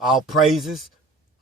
All praises,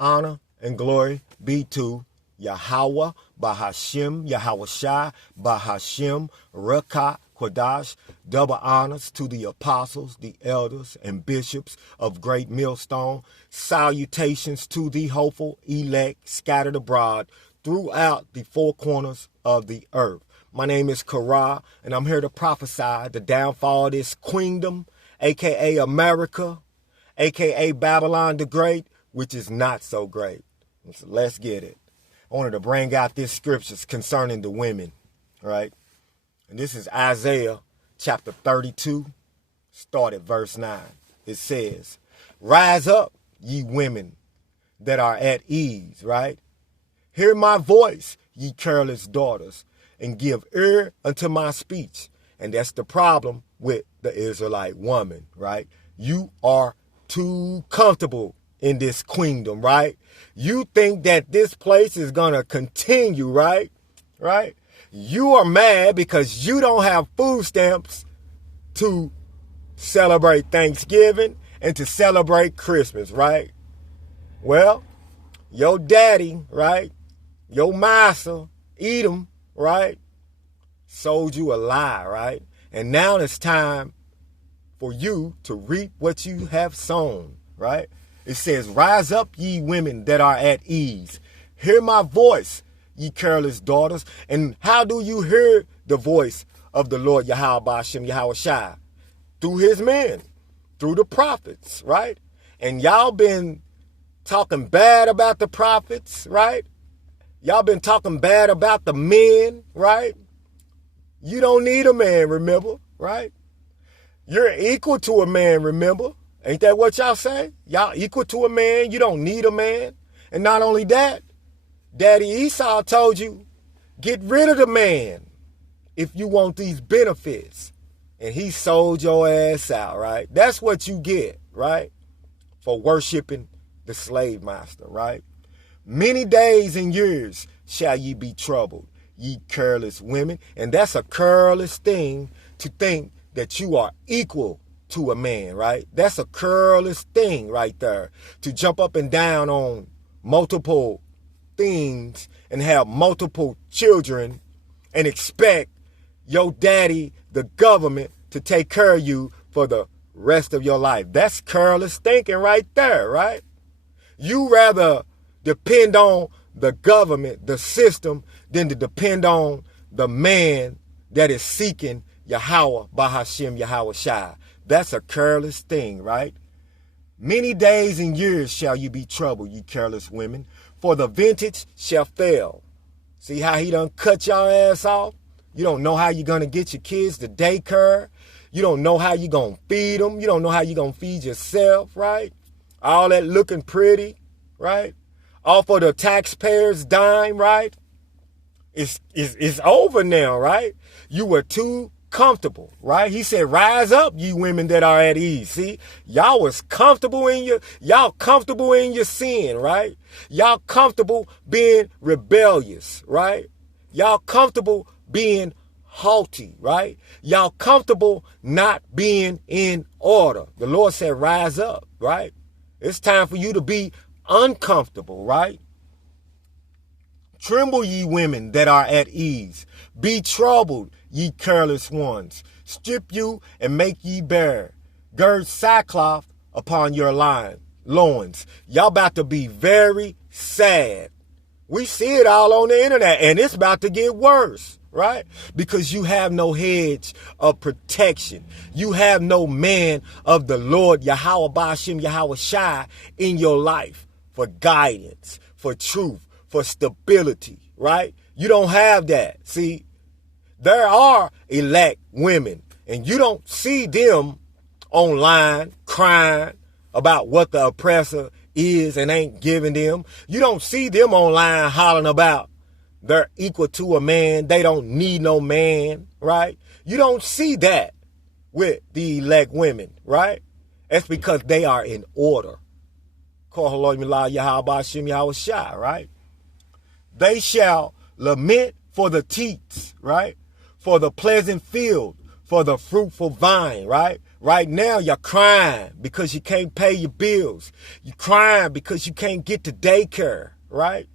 honor, and glory be to Yahweh, Bahashim, Yahweh Shai, Bahashim, Rakah, Quadash. Double honors to the apostles, the elders, and bishops of Great Millstone. Salutations to the hopeful elect scattered abroad throughout the four corners of the earth. My name is Kara, and I'm here to prophesy the downfall of this queendom, a.k.a. America, a.k.a. Babylon the Great, which is not so great. So let's get it. I wanted to bring out these scriptures concerning the women, right? And this is Isaiah chapter 32, start at verse 9. It says, "Rise up, ye women that are at ease," right? "Hear my voice, ye careless daughters, and give ear unto my speech." And that's the problem with the Israelite woman, right? You are too comfortable in this queendom, right? You think that this place is going to continue, right? Right? You are mad because you don't have food stamps to celebrate Thanksgiving and to celebrate Christmas, right? Well, your daddy, right? Your master, Edom, right? Sold you a lie, right? And now it's time for you to reap what you have sown, right? It says, "Rise up, ye women that are at ease. Hear my voice, ye careless daughters." And how do you hear the voice of the Lord Yahweh Bashem, Yahweh Shai? Through his men, through the prophets, right? And y'all been talking bad about the prophets, right? Y'all been talking bad about the men, right? You don't need a man, remember, right? You're equal to a man, remember? Ain't that what y'all say? Y'all equal to a man. You don't need a man. And not only that, Daddy Esau told you, get rid of the man if you want these benefits. And he sold your ass out, right? That's what you get, right? For worshiping the slave master, right? "Many days and years shall ye be troubled, ye careless women." And that's a careless thing to think that you are equal to a man, right? That's a careless thing right there. To jump up and down on multiple things and have multiple children and expect your daddy, the government, to take care of you for the rest of your life. That's careless thinking right there, right? You rather depend on the government, the system, than to depend on the man that is seeking Yahweh, Bahashim, Yahweh Shai. That's a careless thing, right? "Many days and years shall you be troubled, ye careless women, for the vintage shall fail." See how he done cut your ass off? You don't know how you're going to get your kids to daycare. You don't know how you're going to feed them. You don't know how you're going to feed yourself, right? All that looking pretty, right? All for the taxpayers' dime, right? It's over now, right? You were too comfortable, right? He said, "Rise up, ye women that are at ease." See, y'all was comfortable in your sin, right? Y'all comfortable being rebellious, right? Y'all comfortable being haughty, right? Y'all comfortable not being in order. The Lord said, "Rise up," right? It's time for you to be uncomfortable, right? "Tremble, ye women that are at ease. Be troubled, ye careless ones. Strip you and make ye bare. Gird sackcloth upon your loins." Y'all about to be very sad. We see it all on the internet, and it's about to get worse, right? Because you have no hedge of protection. You have no man of the Lord, Yahweh Bashim, Yahweh Shai, in your life for guidance, for truth, for stability, right? You don't have that. See, there are elect women, and you don't see them online crying about what the oppressor is and ain't giving them. You don't see them online hollering about they're equal to a man. They don't need no man, right? You don't see that with the elect women, right? That's because they are in order. Right? "They shall lament for the teats," right? "For the pleasant field, for the fruitful vine," right? Right now, you're crying because you can't pay your bills. You're crying because you can't get to daycare, right?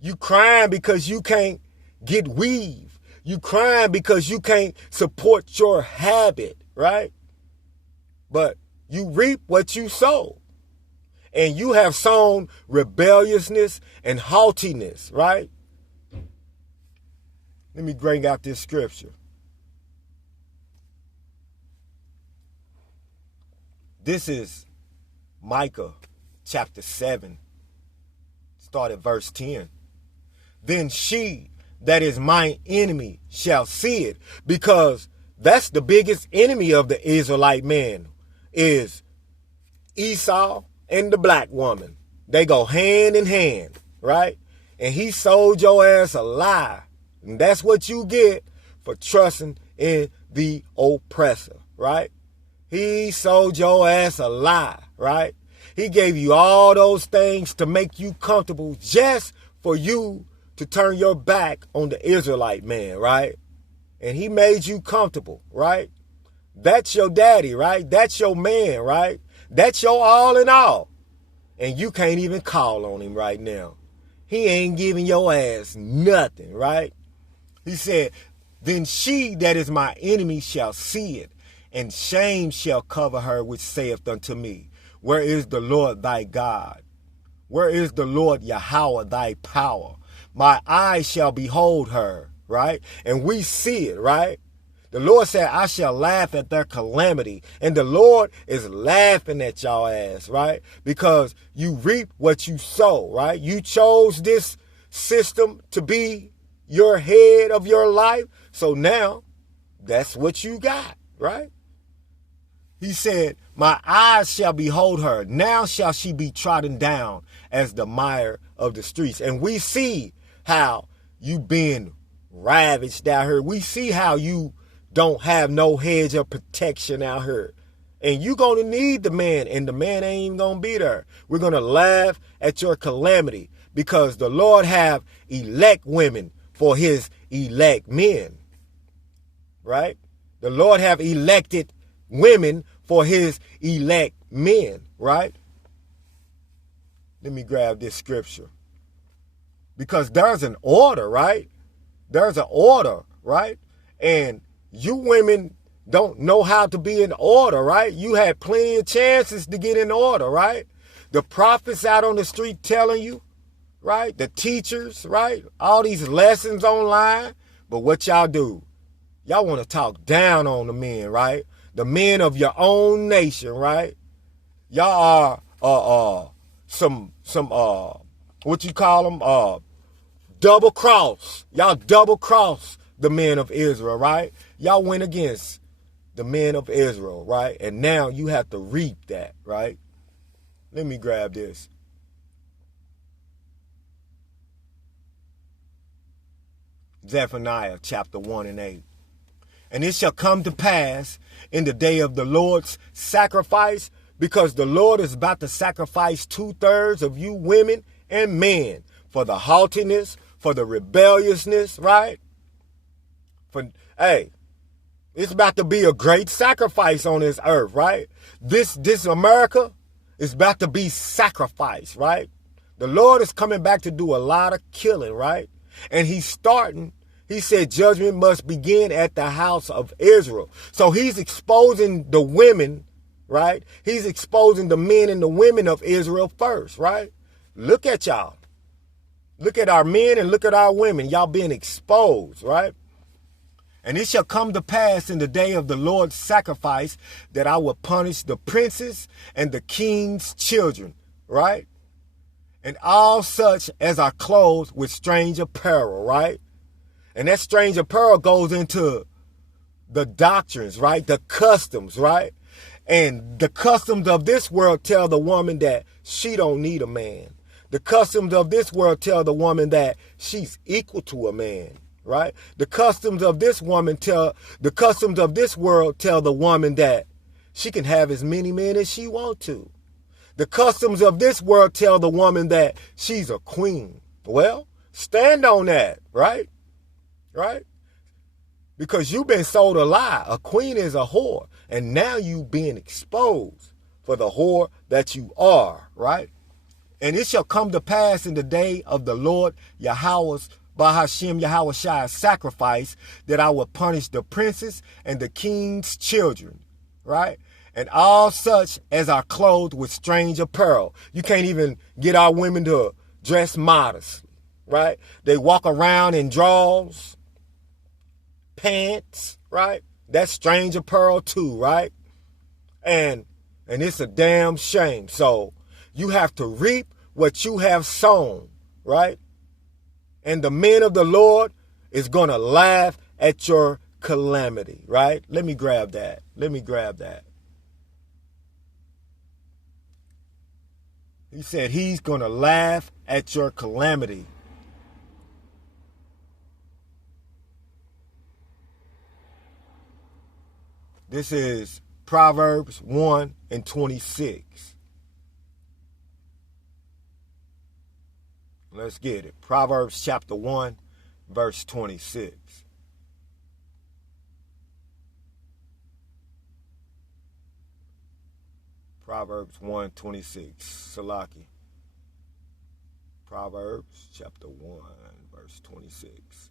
You crying because you can't get weave. You crying because you can't support your habit, right? But you reap what you sow. And you have sown rebelliousness and haughtiness, right? Let me bring out this scripture. This is Micah chapter 7, start at verse 10. Then she that is my enemy shall see it, because that's the biggest enemy of the Israelite man, is Esau and the black woman. They go hand in hand, right? And he sold your ass a lie. And that's what you get for trusting in the oppressor, right? He sold your ass a lie, right? He gave you all those things to make you comfortable just for you to turn your back on the Israelite man, right? And he made you comfortable, right? That's your daddy, right? That's your man, right? That's your all in all. And you can't even call on him right now. He ain't giving your ass nothing, right? He said, then she that is my enemy shall see it, and shame shall cover her which saith unto me, where is the Lord thy God? Where is the Lord Yahweh thy power? My eyes shall behold her, right? And we see it, right? The Lord said, I shall laugh at their calamity. And the Lord is laughing at y'all ass, right? Because you reap what you sow, right? You chose this system to be your head of your life. So now that's what you got, right? He said, my eyes shall behold her. Now shall she be trodden down as the mire of the streets. And we see how you been ravaged out here. We see how you don't have no hedge of protection out here. And you going to need the man, and the man ain't even going to be there. We're going to laugh at your calamity, because the Lord have elect women for his elect men, right? The Lord have elected women for his elect men, right? Let me grab this scripture. Because there's an order, right? There's an order, right? And you women don't know how to be in order, right? You had plenty of chances to get in order, right? The prophets out on the street telling you, right? The teachers, right? All these lessons online. But what y'all do? Y'all want to talk down on the men, right? The men of your own nation, right? Y'all are some what you call them? Double cross. Y'all double cross the men of Israel, right? Y'all went against the men of Israel, right? And now you have to reap that, right? Let me grab this. Zephaniah chapter 1 and 8. And it shall come to pass in the day of the Lord's sacrifice, because the Lord is about to sacrifice 2/3 of you women and men for the haughtiness, for the rebelliousness, right? Hey, it's about to be a great sacrifice on this earth, right? This America is about to be sacrificed, right? The Lord is coming back to do a lot of killing, right? And he's starting. He said judgment must begin at the house of Israel. So he's exposing the women, right? He's exposing the men and the women of Israel first, right? Look at y'all. Look at our men and look at our women. Y'all being exposed, right? And it shall come to pass in the day of the Lord's sacrifice that I will punish the princes and the king's children, right? And all such as are clothed with strange apparel, right? And that strange apparel goes into the doctrines, right? The customs, right? And the customs of this world tell the woman that she don't need a man. The customs of this world tell the woman that she's equal to a man, right? The customs of this world tell the woman that she can have as many men as she wants to. The customs of this world tell the woman that she's a queen. Well, stand on that, right? Right? Because you've been sold a lie. A queen is a whore. And now you being exposed for the whore that you are, right? And it shall come to pass in the day of the Lord Yahweh's Bahashim Yahweh Shai's sacrifice that I will punish the princes and the king's children, right? And all such as are clothed with strange apparel. You can't even get our women to dress modestly, right? They walk around in drawers, pants, right? That's strange apparel too, right? And it's a damn shame. So you have to reap what you have sown, right? And the men of the Lord is going to laugh at your calamity, right? Let me grab that. Let me grab that. He said he's going to laugh at your calamity. This is Proverbs 1:26. Let's get it. Proverbs chapter 1, verse 26. Proverbs 1:26. Salaki. Proverbs chapter 1, verse 26.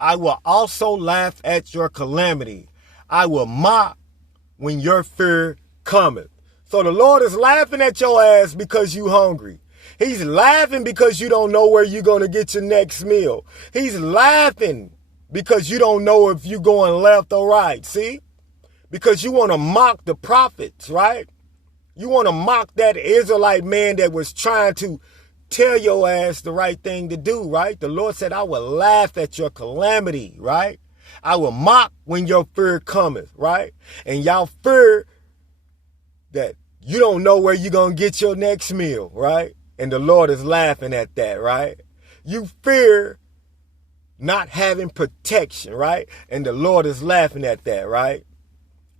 I will also laugh at your calamity. I will mock when your fear cometh. So the Lord is laughing at your ass because you hungry. He's laughing because you don't know where you're going to get your next meal. He's laughing because you don't know if you're going left or right. See? Because you want to mock the prophets, right? You want to mock that Israelite man that was trying to tell your ass the right thing to do, right? The Lord said, I will laugh at your calamity, right? I will mock when your fear cometh, right? And y'all fear that you don't know where you're going to get your next meal, right? And the Lord is laughing at that, right? You fear not having protection, right? And the Lord is laughing at that, right?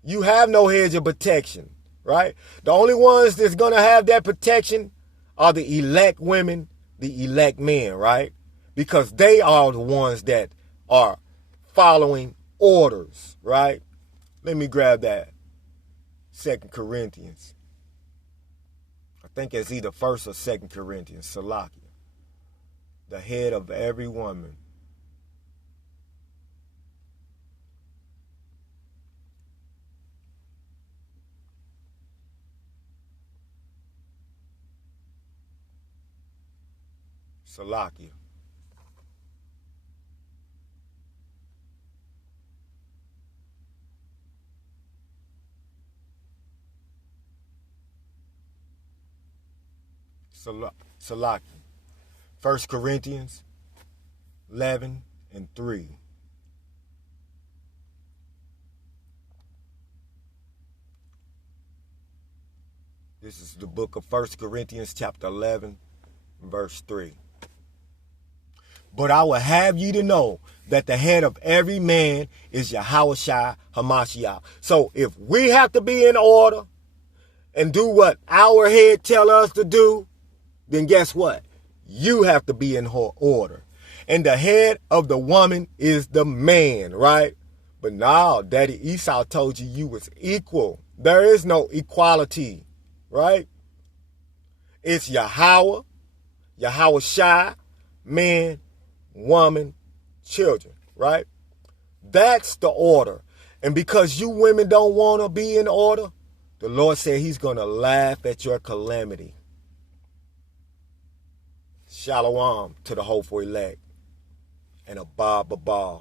You have no hedge of protection, right? The only ones that's going to have that protection are the elect women, the elect men, right? Because they are the ones that are following orders, right? Let me grab that. 2 Corinthians. I think it's either 1st or 2 Corinthians. Salakia. The head of every woman. Salakia. Salaki. 1 Corinthians 11:3. This is the book of 1 Corinthians chapter 11, verse 3. But I will have you to know that the head of every man is Yahushua HaMashiach. So if we have to be in order and do what our head tell us to do, then guess what? You have to be in order. And the head of the woman is the man, right? But now, Daddy Esau told you was equal. There is no equality, right? It's Yahweh, Yahweh Shai, man, woman, children, right? That's the order. And because you women don't want to be in order, the Lord said he's going to laugh at your calamity. Shalom to the hopeful elect and a Abba.